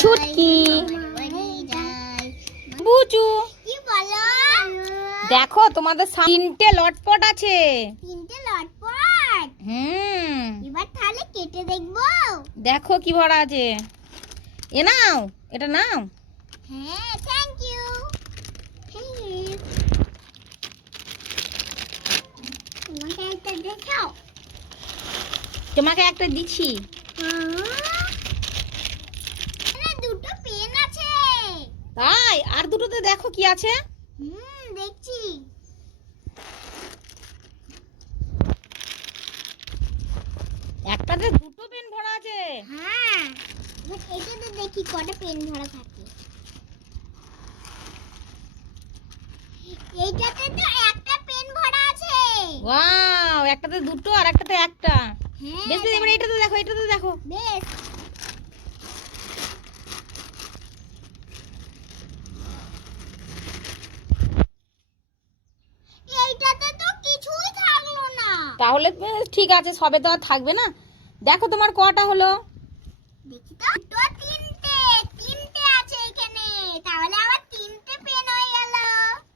ছুটকি বুচু কি বলো? দেখো তোমাদের তিনটে লটপট আছে। তিনটে লটপট। হুম এবার তাহলে কেটে দেখবো। দেখো কি ভরা আছে। এ নাও, এটা নাও। হ্যাঁ, থ্যাংক ইউ। তোমাকে একটা দেখাও। তোমাকে একটা দিচ্ছি। এখানে দুটো পেন আছে। তাই? আর দুটোতে দেখো কি আছে। দেখছি। একটাতে দুটো পেন ভরা আছে। হ্যাঁ, এবার এটাতে দেখি কটা পেন ভরা থাকে। এইটাতে তো একটা পেন ভরা আছে। ওয়াও, একটাতে দুটো আর একটাতে একটা। হ্যাঁ, বেশ বেশ, এবার এটাতে দেখো, এটাতে দেখো। বেশ। এইটাতে তো কিছুই থাকলো না। তাহলে ঠিক আছে, সবে তো আর থাকবে না। দেখো তোমার কটা হলো। দেখি তো, দুটো, তিন